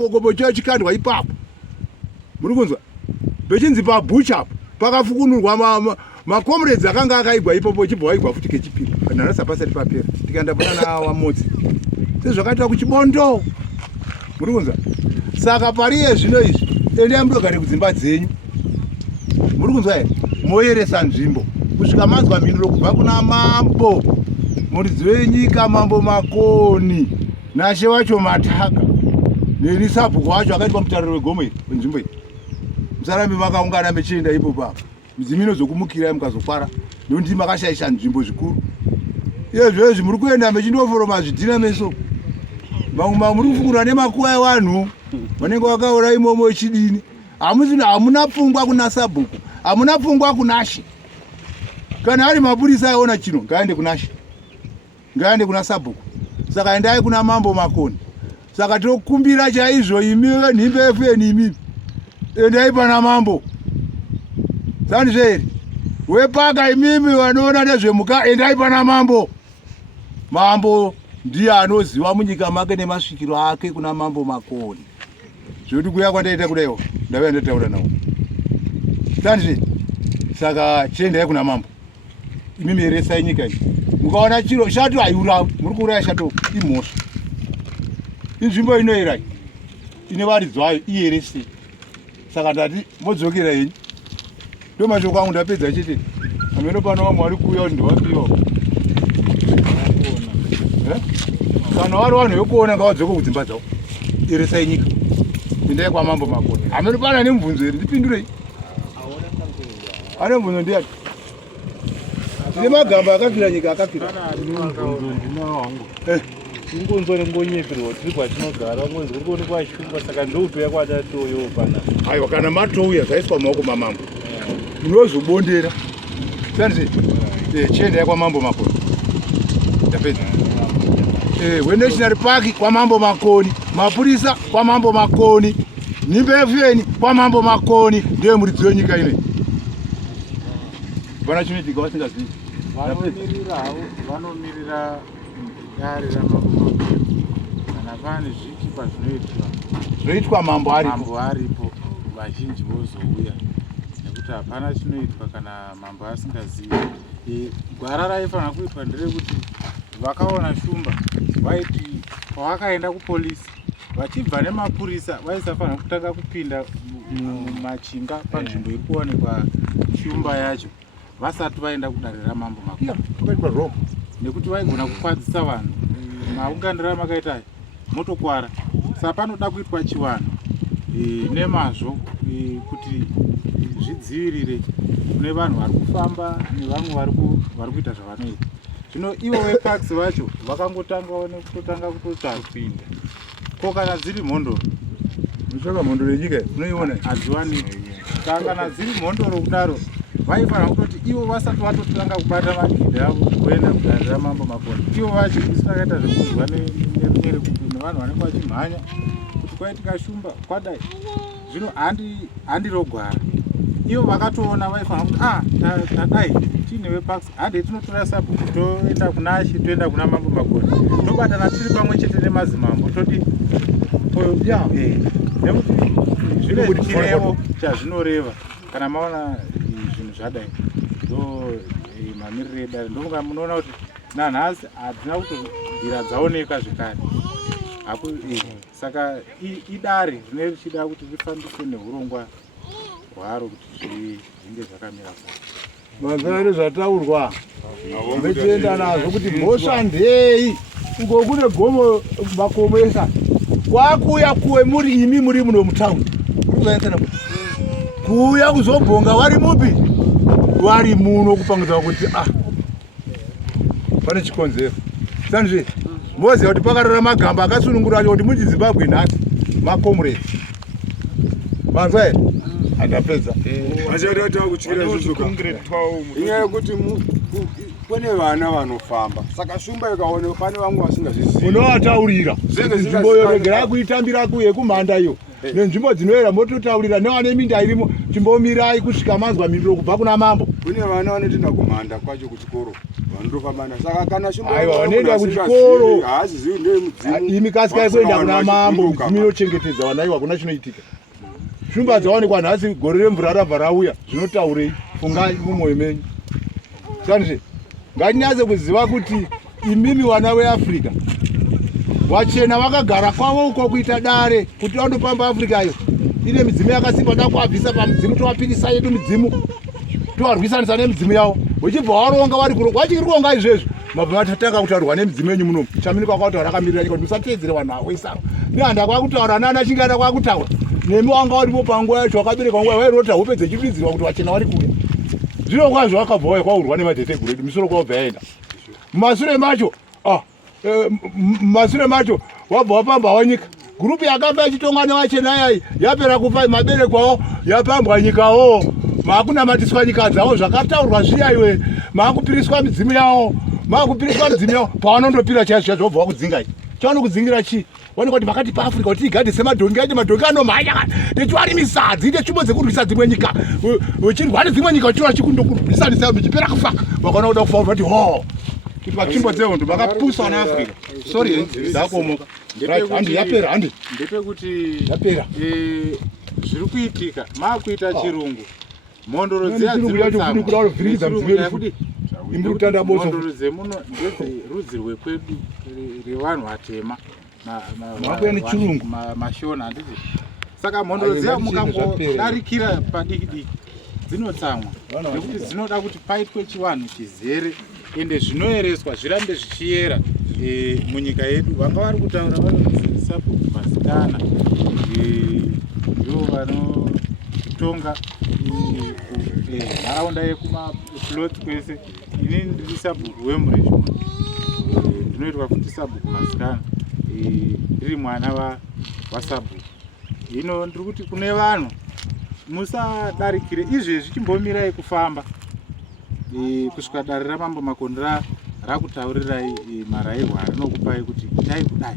chipokopo chacho chikandwa ipapo. Muri kunzwa? Bechinzi pabucha pakafukunurwa makomrades akanga akaigwa ipapo chibva waigwa futi kechipiri. Kana rasa pasati papera. Tikaenda pana wamotsi. Sezvakaita kuchibondo. Muri kunzwa? Saka pariye zvino izvi endai mundogare kudzimba dzenyu. Muri kunzwa here? Moyeresa nzvimbo kusvika manzwa mhinduro kubva kuna mambo muridzi wenyika, mambo Makoni nashe wacho Mataka nerisabhuku wacho akaitwa mutariro wegomo wenzvimbo iyi. Musarambe makaungana mechienda ipopo apa. Midzimu inozokumukirai mukazokwara nokuti makashaisha nzvimbo zvikuru. Izvezvi muri kuenda mechindoforoma zvidhina meso. Mamwe muri kufungura nemakuva evanhu vanenge vakaora imomo chidini. Hamuna pfungwa kuna sabhuku, hamuna pfungwa kuna She. Kana ari mapurisa aiona chino ngaende kuna She, ngaende kuna sabhuku. Saka endai kuna mambo Makoni. Saka tokumbira chaizvo imi Nhimbe FN imi endai pana mambo. Zvanizveri wepaka imimi vanoona nezvemuka endai pana mambo. Mambo ndiye anoziva munyika make nemasvikiro ake kuna mambo Makoni. Zvoti kuya kwandaita kudaiwo ndave ndataura nawo. Zvanizveri saka chiendai kuna mambo. Imimi eresai nyika iyi. Mukaona chiro shato haiurawi, muri kuuraya shato imhosva. Inzvimbo inoerai ine varidzi vayo iyerese. Saka ndati modzokera henyu. Ndo mashoko angu ndapedza chete. Ameno pano vamwe vari kuuya kuti ndovapiwa. Kana vari vanhu vekuona ngavadzoke kudzimba dzavo. Eresai nyika. Endai kwa mambo Makoni. Ameno pana nemubvunzo here ndipindurei. Ane mubvunzo ndiani? Tine magamba akafira nyika akafira. Ingonzo nengonyepirwa tiri kwatinogara mwenzi uri kuonekwa Shumba saka ndoutoya kwatatoyo pana. Aiwa kana matouya zvaiswa mumaoko mamambo. Munozobondera. Sanzi chiendai kwa mambo Makoni. Ndapedza. Wenational Park kwa mambo Makoni, mapurisa kwa mambo Makoni, Nhimbe FN kwa mambo Makoni, ndiye muridzi wenyika ine. Bana chinoitika vasingazivi. Vanomirira dare ramambo. Kana pane zvikipa zvinoitwa mambo aripo vazhinji vozouya nekuti hapana chinoitwa kana mambo asingazivi. Gwara raifanira kuitwa nderekuti vakaona Shumba vaiti pavakaenda kupolisi vachibva nemapurisa vaisafanira kutanga kupinda mumachinga panzvimbo iri kuonekwa Shumba yacho vasati vaenda kudare ramambo Makoni. Nekuti vaigona kukwadzisa vanhu. Maungano ramakaita motokwara. Saka panoda kuitwa chivanhu nemazvo kuti zvidzivirire kune vanhu vari kufamba nevamwe vari kuita zvavanoita. Zvino ivo veparks vacho vakangotangawo nekutotanga kutotapinda. Ko kana dziri mhondoro. Mushaka mhondoro yenyika unoiona hadziwanikwi. Kana dziri mhondoro kudaro vaifanira kutoti ivo vasati vatotanga kubata magidhi avo kuenda kudare ramambo Makoni. Ivo vacho isakaita zvekuzwa nerunyere kuti nevanhu vanenge vachimhanya kuti kwaitika Shumba kwadai. Zvino handirogwara. Ivo vakatoona vaifanira kuti tadai tiine veparks hade tinotora sabhuku toenda kuna She toenda kuna mambo Makoni. Tobatana tiri pamwe chete nemadzimambo toti nekuti zvine chirevo chazvinoreva kana maona zvinhu zvadai. Ndo mamiriro edare ndomuka munoona kuti nanhasi hatina kutobvira dzaoneka zvekare. Saka idare rine richida kuti rifambiswe neurongwa hwaro kuti zvinge zvakamira mazvare zvataurwa mechienda nazvo kuti mhosva ndei ngokune gomo makomesa kwakuya kuwe muri imi muri muno mutaundi kuuya kuzobhonga wari mupi wari muno kupangudza kuti pane chikonzero. Sanzve moziva kuti pakarora magamba akasunungura kuti muchiZimbabwe nhasi makomrades manzwa here andapedza inyaya yekuti kune vana vanofamba saka Shumba ikaonekwa pane vamwe vasingazvizivi unovataurira nzvimbo yo regerai kuitambira kuye kumhanda iyo nenzvimbo dzinoera mototaurira nevane minda irimo chimbomirai kusvika manzwa mhinduro kubva kuna mambo. Kune vana vanotoenda kumhanda kwacho kuchikoro vanotofambana saka kana Shumba aiwa vanoenda kuchikoro haazizivi ndemudzimu imi kasikai kuenda kuna mambo mudzimu inochengetedza vana iwa kuna chinoitika. Shumba dzaonekwa nhasi gore remvura rabva rauya zvinotaurei fungai mumwoyo menyu. Sandizve ngatinyatse kuziva kuti imimi vana veAfrica vachena vakagara kwavo uko kuita dare kuti vandopamba Africa iyo ine midzimu yakasimba takuabvisa pamudzimu tovapirisa yedu midzimu tovarwisanisa nemidzimu yavo uchibva waronga wachiri kuronga izvezvo mabva matatanga kutaurwa nemidzimu yenyu munomu chaminika kwakutaura akamirira nyika kuti musateedzere vanhu avo isaro nehanda kwakutaura nana chingada kwakutaura nemi wanga waripo panguva yacho wakabereka nguva wairota hope dzechividzirwa kuti vachena vari kuya zvino kwazvo wakabva wauya kwaurwa nemateteguru edu misoro kwabva yaenda mumashure macho wabva wapamba wanyika gurupu yakabva yachitonga nevachena yai yapera kufa maberekwawo yapambwa nyikawo makunamatiswa nyika dzavo zvakataurwa zviya iwe makupiriswa midzimu yavo pavanondopira chaizvo chaizvo wabva wakudzingai chavanokudzingira chii waoneka kuti vakati paAfrica kuti tigadhe semadhongi aiti madhongi anomhanya techiwari misadzi netsvimbo dzekurwisa dzimwe nyika uchirwa nedzimwe nyika uchitora chikundokurwisanisa michipera kufa vakaona kuda kufa vati ho kuti patsvimbo dzehondo makapuswa naAfrica sorry dzakuomoka handi yapera handi ndepekuti yapera zviri kuitika maakuita chirungu mhondoro mhondoro dzemuno ndedzerudzi rwekwedu revanhu vatema mashona handiti saka mhondoro dziya mukangodarikira padiki dzinotsamwa nekuti dzinoda kuti paitwe chivanhu chizere ende zvinoereswa zvirambe zvichiyera munyika yedu vanga vari kutaura vanosabhukumasikana ndo vanotonga nharaunda yekumaflot kwese inini ndiri sabhuku wemurejo ndinoitwa futi sabhuku masikana ndiri mwana wasabhuku hino ndiri kuti kune vanhu musadarikire izvezvi chimbomirai kufamba kusvika dare ramambo makondera rakutaurirai marayirwo arinokupai kuti itai kudai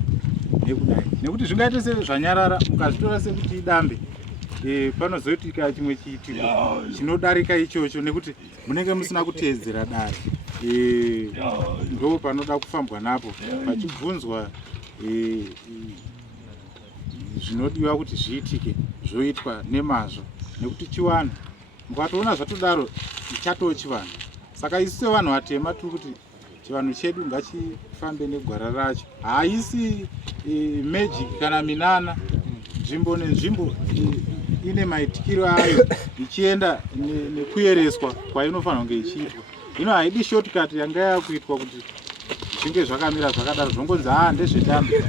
nekudai nekuti zvingaite sezvanyarara mukazvitora sekuti idambe panozoitika chimwe chiitiko chinodarika ichocho nekuti munenge musina kuteedzera dare ndo panoda kufambwa napo pachibvunzwa zvinodiwa kuti zviitike zvoitwa nemazvo nekuti chivanhu mukatoona zvatodaro chatoo chivanhu saka isu sevanhu vatema tiri kuti chivanhu chedu ngachifambe negwara racho haisi magic kana minana nzvimbo nenzvimbo ine maitikiro ayo ichienda nekuyereswa kwainofanira kunge ichiitwa hino haidi shortcut yanga yakuitwa kuti zvinge zvakamira zvakadaro zvongonzi ndezvedambe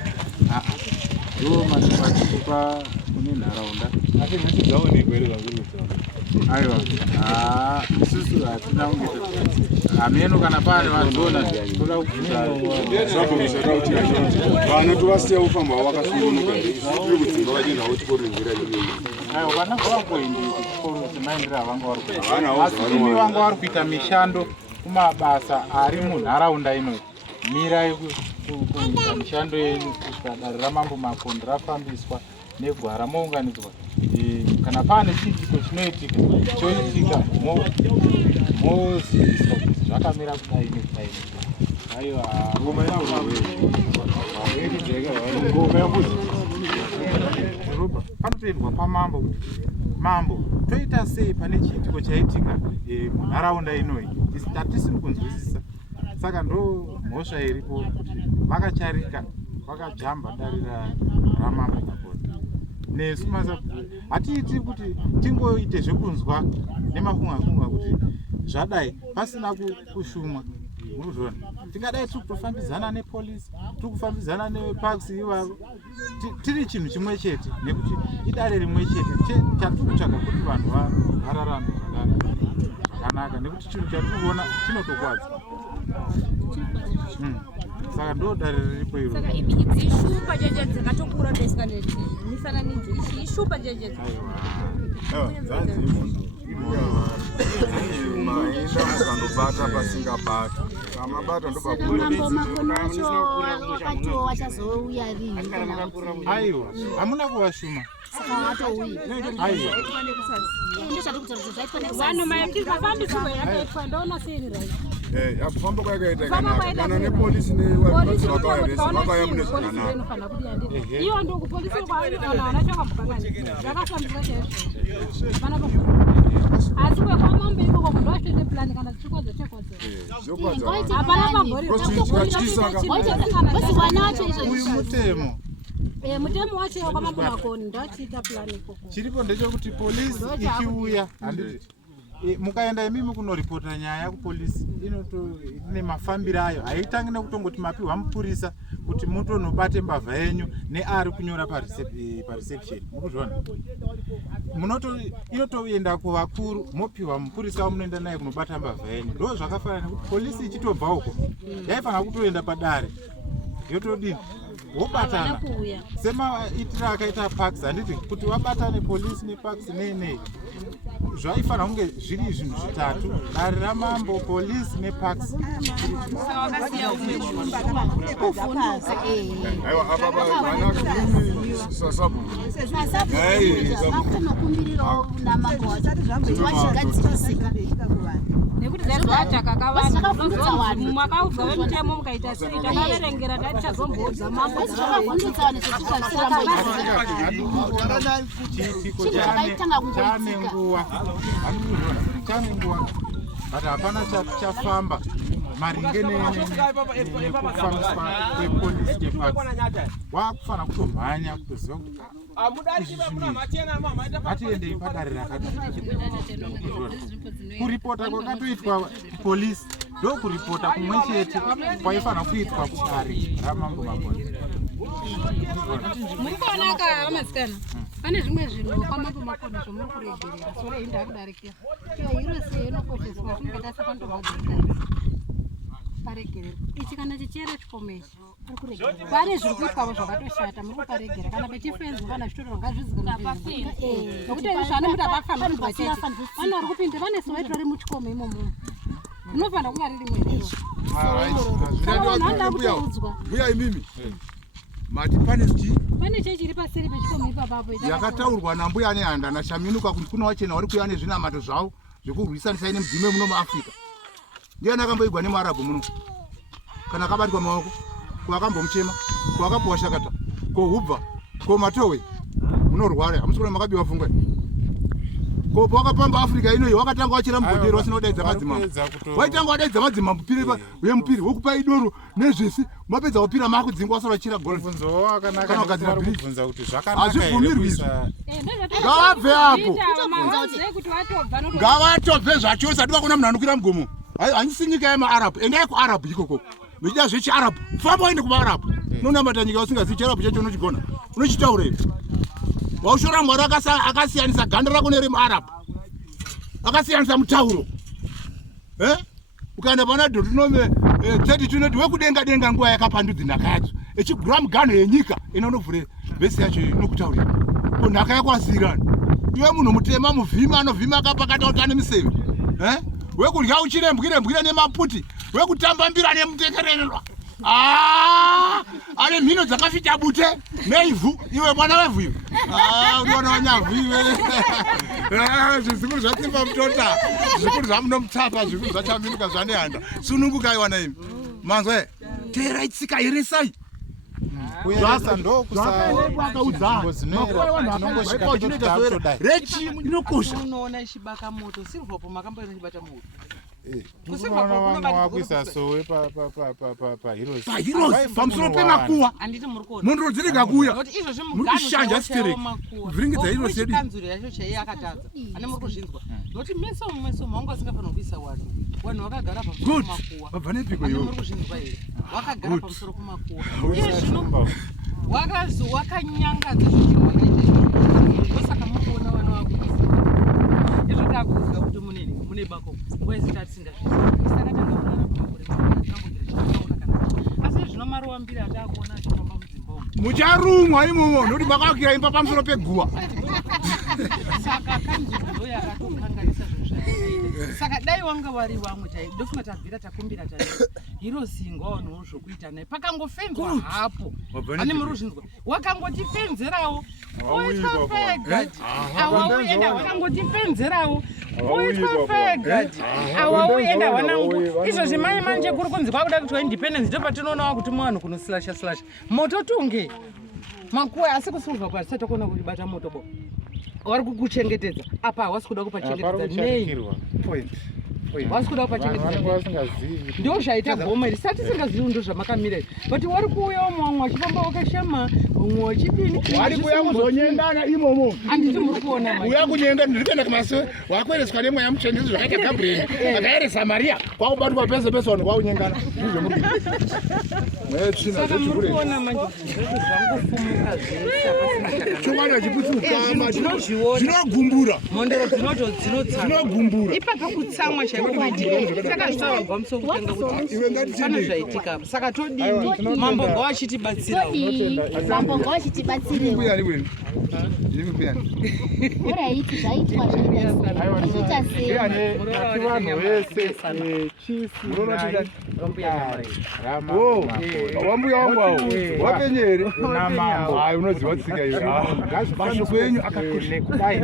ndo matipatikupa kune nharaunda aiwa isusu hatina kunge hameno kana pane vazona toda vana tovasiya ufamba wakasungunuka tiri kudzimba vachinhawo chikorinzira aiwa vana gavakuendi kuchikoro semaindira vanga vari kuita asi imi vanga vari kuita mishando kumabasa ari munharaunda ino mirai kuita mishando yenyu kusvika dare ramambo makondo rafambiswa negwara mounganidzwa kana pane chiitiko chinoitika choitika moziviswa kuti zvakamira kudai nekudai aiwa ngoma yaudhoroba panotoendwa pamambo kuti mambo toita sei pane chiitiko chaitika munharaunda inoyi hatisiri kunzwisisa saka ndo mhosva iripo kuti vakacharika vakajamba dare ramambo makondo nesu masabhuku hatiiti kuti tingoite zvekunzwa nemafunga kuti zvadai pasina kushumwa muruzvona tingadai tiri kutofambidzana nepolisi tiri kufambidzana nepax ivavo tiri chinhu chimwe chete nekuti idare rimwe chete chatiri kutsvaga kuti vanhu vararame zvakanaka nekuti chinhu chatiri kuona chinotokwadza saka ndo dare riripo iro saka idzi shumba jeje dzakatokura ndaisinganeti mifananidzo ichi ishupa jeje maenda mukandobata pasingabata kamabata aiwa hamuna kuvashuma yakufamba kwakaita kana nepolisi nevakauya mune zvakanaka iyo ndokupolisi asi kwekwamambe ikoko munhu watoende plani kana chikodza chekodza hapana uyu mutemo mutemo wacho kwamambo makoni ndochiita plani ikoko chiripo ndechekuti polisi ichiuya handiti mukaenda imimi kunoripota nyaya kupolisi ine mafambiro ayo haitangi nekutongoti mapiwa mupurisa kuti mutonobate mbavha yenyu neari kunyora pareception mukuzvona inotoenda kuvakuru mopiwa mupurisa wamunoenda naye kunobata mbavha yenyu ndo zvakafanana nekuti polisi ichitobva uko yaifanira kutoenda padare yotodini wobatana semaitira akaita parks handiti kuti wabatane polisi neparks nei zvaifanira kunge zviri zvinhu zvitatu dare ramambo polisi neparks nekuti zvakavhundutsa vemutemo mukaita sei takaverengera tatichazomboudza mambo chane nguva but hapana chafamba maringe nekufambiswa kwepolisi neparks wakufanira kutomhanya kutoziva kuti hatiendei padare rakadii kuripota kwakatoitwa polisi ndokuripota kumwe chete kwaifanira kuitwa kudare ramambo makoni muri kuonaka amasikana pane zvimwe zvinhu kwamambo makoni zvomuri kuregerera sore indi akudarikira iro sei inokosheswa zvingaita sapandovadzika paregerera ichi kana chichiera chikomesha pane zviri kuitwavo zvakatoshata muri kuparegera kana pechifenzwa kana zvitorwa ngazvizikannokuti zvane muti apafanira kubva chete vana vari kupinde vane soweto ri muchikome imomo rinofanira kunga riri mwerero mbuya imimi mati pane chechiri paseri pechikome ipapapo yakataurwa nambuya ane handa nashaminuka kuti kuna wachena wari kuuya nezvinamato zvavo zvekurwisanisai nemudzime muno muafrica ndiani akamboigwa nemuarabhu muno kana akabatwa maoko kwakambomuchema kwakapuwa shakata kohubva komatowe munorwara hamusi kuna makabiwa pfungwa ko wakapamba Africa inoyi wakatanga wachira mubhodhero wasina kudaidza madzimambo waitanga wadaidza madzimambo pire wemupiri wokupa idoro nezvisi mapedza wapira makudzinga wasara chira gold kana wakadzira kubvunza kuti zvakanaka azvibvumirwi izvi ngavabve apo ngavatobve zvachose hati vakona munhu anokira mugomo handisi nyika yemaarabhu endai kuarabhu ikoko vichida zvechiarabhu famba waende kumaarabhu nonamata nyika usingazivi chiarabhu chacho unochigona unochitaura ivi waushora mwari akasiyanisa ganda rako neremuarabhu akasiyanisa mutauro ukaenda pana dhotinome 32 noti wekudenga denga nguva yakapandudzi nhaka yacho echigura muganho yenyika inonovhure vhesi yacho inokutaurira ko nhaka yako asiyirani iwe munhu mutema muvhima anovhima akapakata kuti ane miseve wekudya uchirembwirembwire nemaputi wekutambambira nemutekererwa ane mhino dzakafita bute neivhu iwe mwana wevhu iwe unoona wanyavhu iwe zvikuru zvatsimba mutota zvikuru zvamunomutsapa zvikuru zvachaminuka zvane handa sunungukai wana imi manzwa teerai tsika iresai kuyeresa rechi inokosha unoona ichibaka moto sirivhopo makamboina ichibata moto wakuisa sowe paheroes pamusoro pemakuwa handiti muri kuona munhu rodzirega kuuya noti izvo muri kushanja stereki vhiringidza heroes yedu kanzuro yacho chaiye akatadza ane muri kuzvinzwa noti meso maunga asingafanira kuisa vanhu vakagara pamusoro pemakuwa vabva nepiko ane muri kuzvinzwa here wakagara pamusoro pemakuwa iye zvino wakanyangadza zvichirwa saka muri kuona vana vako izvo takuziva kuti mune bako wezita asi zvino maruva mbiri atakuona achifamba mudzimba mucharumwa imomo nokuti makavakira imba pamusoro peguva Saka kanzvimbo ndo yakatokanganisa zvinhu zvayakaita. Saka dai wanga wari wamwe ndofunga tabvira takumbira tani hiro singwa wanhuwo zvokuita naye pakangofenzwa hapo ane muruzvinzwa wakangotifenzerawo oitwa fegadi awauenda wakangotifenzerawo oitwa fegadi awauenda wanangu izvozvi mai manje kuri kunzi kwakuda kuitwa independence ndo patinoonawo kuti mwanhu kunoslasha slasha moto tunge makuwa asi kusulva kwati satakuona kuti bata moto bo wari kukuchengetedza apa wasi kuda kupachengetedza nei wasi kuda kupachengetedza ndio zvaita goma iri sati singazivi ndo zvamakamira but wari kuuyawo mumwe wachifamba wakashama mumwe wachidini wari kuuya kuzonyengana imomo handiti muri kuona uya kunyenga ndiri kuenda kumaso wakwereswa nemweya muchenjezi zvakaita gabriel akaeresa maria kwakubatwa pese pese vanhu kwaunyengana saka muri kuona manje zvangofumuka zvese chomwana chiputsuka zvinogumbura mondero dzinogumbura ipapa kutsamwa saka zvisavabva musokutenga kuti pane zvaitika saka todini mambo ngawachitibatsira mambo ngawachitibatsire uraiti zvaitwa zviita sevanhu vese wambuya wangu awo wapenyere namambo unoziva tsika iyo vanhu kwenyu nekudai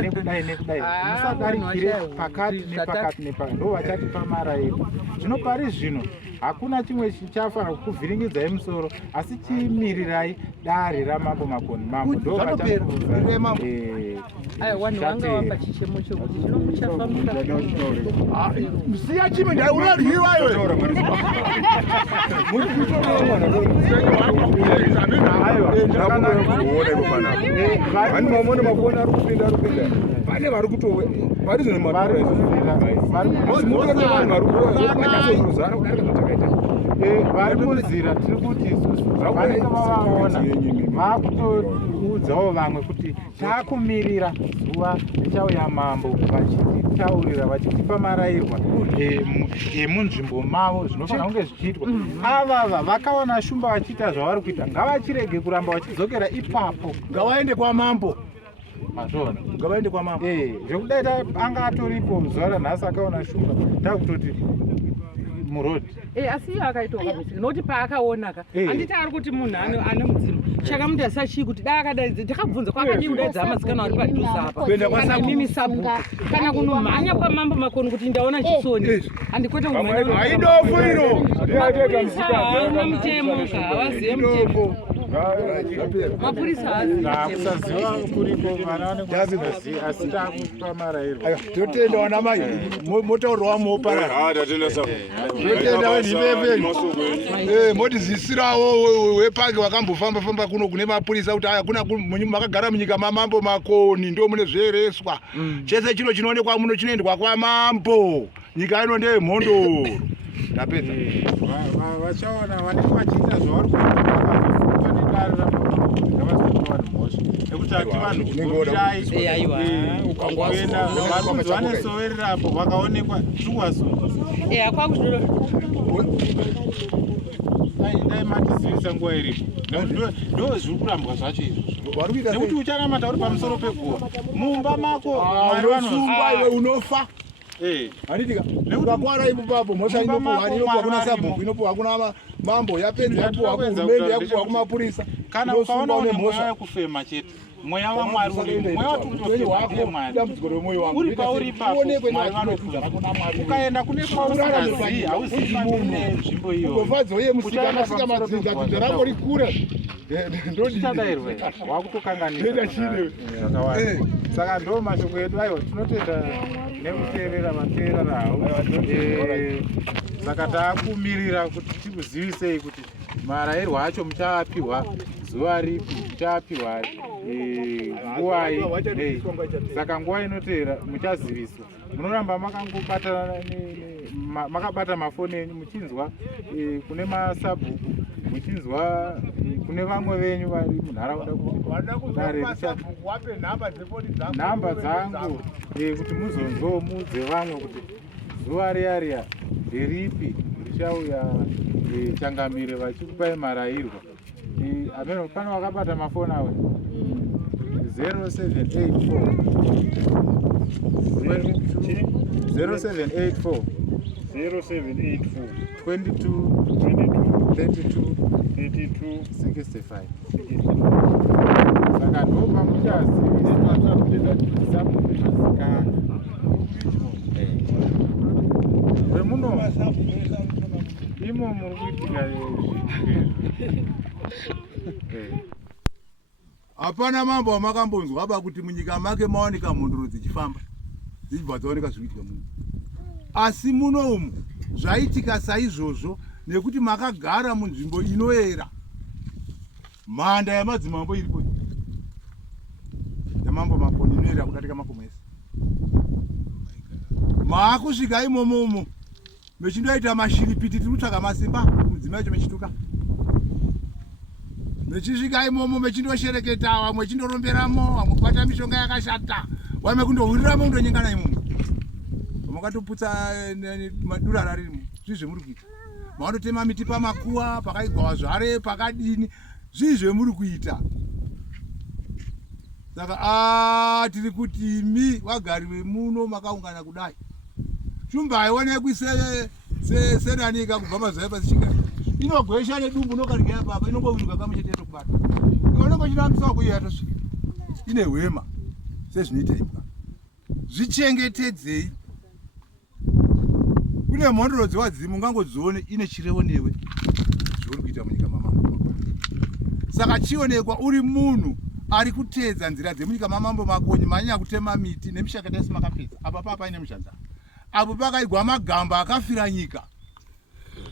musadarikire pakati nepakati nepakati ndo vachatipa marairo zvino pari zvino hakuna chimwe chichafanira kukuvhiringidzai musoro asi chimirirai dare ramambo makoni mambo ndo vanhu vanga vapa chichemo chokuti zvino muchafambira siya chimwe ndai unaryiwa iwe pane vari kutowe vari zvino vari munzira tiri kuti isusu vanenge vavaona vakutoudzawo vamwe kuti taakumirira zuva richauya mambo vachitaurira vachitipa marayirwa emunzvimbo mavo zvinofanira kunge zvichiitwa avava vakaona shumba vachiita zvavari kuita ngavachirege kuramba vachidzokera ipapo ngavaende kwamambo mazvona ngavaende kwamambo zvekudai anga atoripo zuva ranhasi akaona shumba takutoti murodhi asi iyo akaitawo kamusika nokuti paakaonaka handiti ari kuti munhu ane mudzimu chakamuti asachii kuti dai akadaidze takabvunza kwakadii kudaidza amasikana vari padhuze apa kana mimi sabhuku kana kunomhanya kwamambo makoni kuti ndaona chisoni handikwete kumhanyaaidofu ino hauna mutemo havazive mutemo mapurisa hakusaziva kuripo vana vanekuziva asi takupa marayirwa totenda wana mai motaurirwa moparara totenda wenhimbe motizisirawo wepage wakambofamba famba kuno kune mapurisa kuti aya kuna makagara munyika mamambo makoni ndo mune zvereswa chese chino chinoonekwa muno chinoendwa kwamambo nyika ino ndeyemhondoro tapedza vachaona vanenge vachiita zvavari nekuti ati vanhu kutoviraiukaenda vanesovererapo vakaonekwa tuwaso dai matizivisa nguva iripo ndo zviri kurambwa zvacho izvo nekuti uchanamata uri pamusoro peguva mumba mako mwari vanosungwa iwe unofa handitika ukakwara ipopapo mhosva inopuhwa inopuhwa kuna sabhuku inopuhwa kuna mambo yapedza yapuhwa kuhurumende yapuhwa kumapurisa kana ukaona une mweya wekufema chete mweya wamwari mweya watutofemauri pauri papo mwari vanotuza ukaenda kune kwausingazivi hauzivi mune nzvimbo iyoyo musikana sika madzinza kuti rango rikure ndodidadairwe wakutokanganisa saka ndo mashoko edu aiwa tinotenda nekuteerera mateera nawo saka taakumirira kuti tikuzivisei kuti marayirwa acho muchaapiwa zuva ripi muchaapiwa nguwai saka nguva inoteera muchaziviswa munoramba makangobatana makabata mafoni enyu muchinzwa kune masabhuku muchinzwa kune vamwe venyu vari munharaunda nhamba dzangu kuti muzonzwawo mudze vamwe kuti zuva riya ndiripi richauya changamire vachikupai marayirwa ameno pano wakabata mafoni awe 0784 0784 22 32 65. Saka ndopa muchazivisamuazikana wemuno imo muri kuitika hapana mambo amakambonzwa aba kuti munyika make mawanika mhondoro dzichifamba dzichibva dzaoneka zvikuitika muno, asi muno umu zvaitika saizvozvo nekuti makagara munzvimbo inoyera. Mhanda yamadzimambo iripo, yamambo makoni inoyera kudarika makomo ese. Maakusvika imomo mechindoita mashiripiti, tiri kutsvaka masimba mudzimai yacho mechituka. Mechisvika imomo mechindoshereketa, vamwe chindoromberamo, vamwe kubata mishonga yakashata, vamwe kundohuriramo kundonyengana imomo. Makatoputsa madura rarimo zvizve muri kuita, makatotema miti pamakuwa pakaigwa zvare pakadini, zvizve muri kuita. Saka tiri kuti imi vagari vemuno makaungana kudai, Shumba haionekwi sedanika kubva mazai pasi chigari, inogwesha nedumbu nokarya baba, inongoviruka kamucheteto kubata, inongochirambisa kuiya yatosvika ine hwema sezvinoita imbwa. Zvichengetedzei. Kune mhondoro dzewadzimu ungangodzione ine chirevo newe zvauri kuita munyika mamambo. Saka chionekwa uri munhu ari kuteedza nzira dzemunyika mamambo makonyi, manyanya kutema miti nemishakata yese makapedza. Apa papa ine mushanza, apo pakaigwa magamba akafira nyika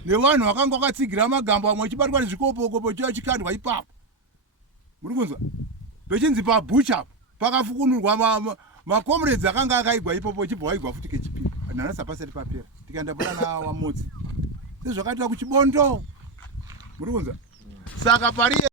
nevanhu vakanga vakatsigira magamba, vamwe vachibatwa nezvikopokopo chiya chikandwa ipapo. Muri kunzwa? Pechinzi pabucha pakafukunurwa makomredzi akanga akaigwa ipopo, chibva waigwa futi kechipiri. Nanhasi pasati papera tikaenda pana wamodzi sezvakaitwa kuchibondo. Muri kunzwa? Saka pari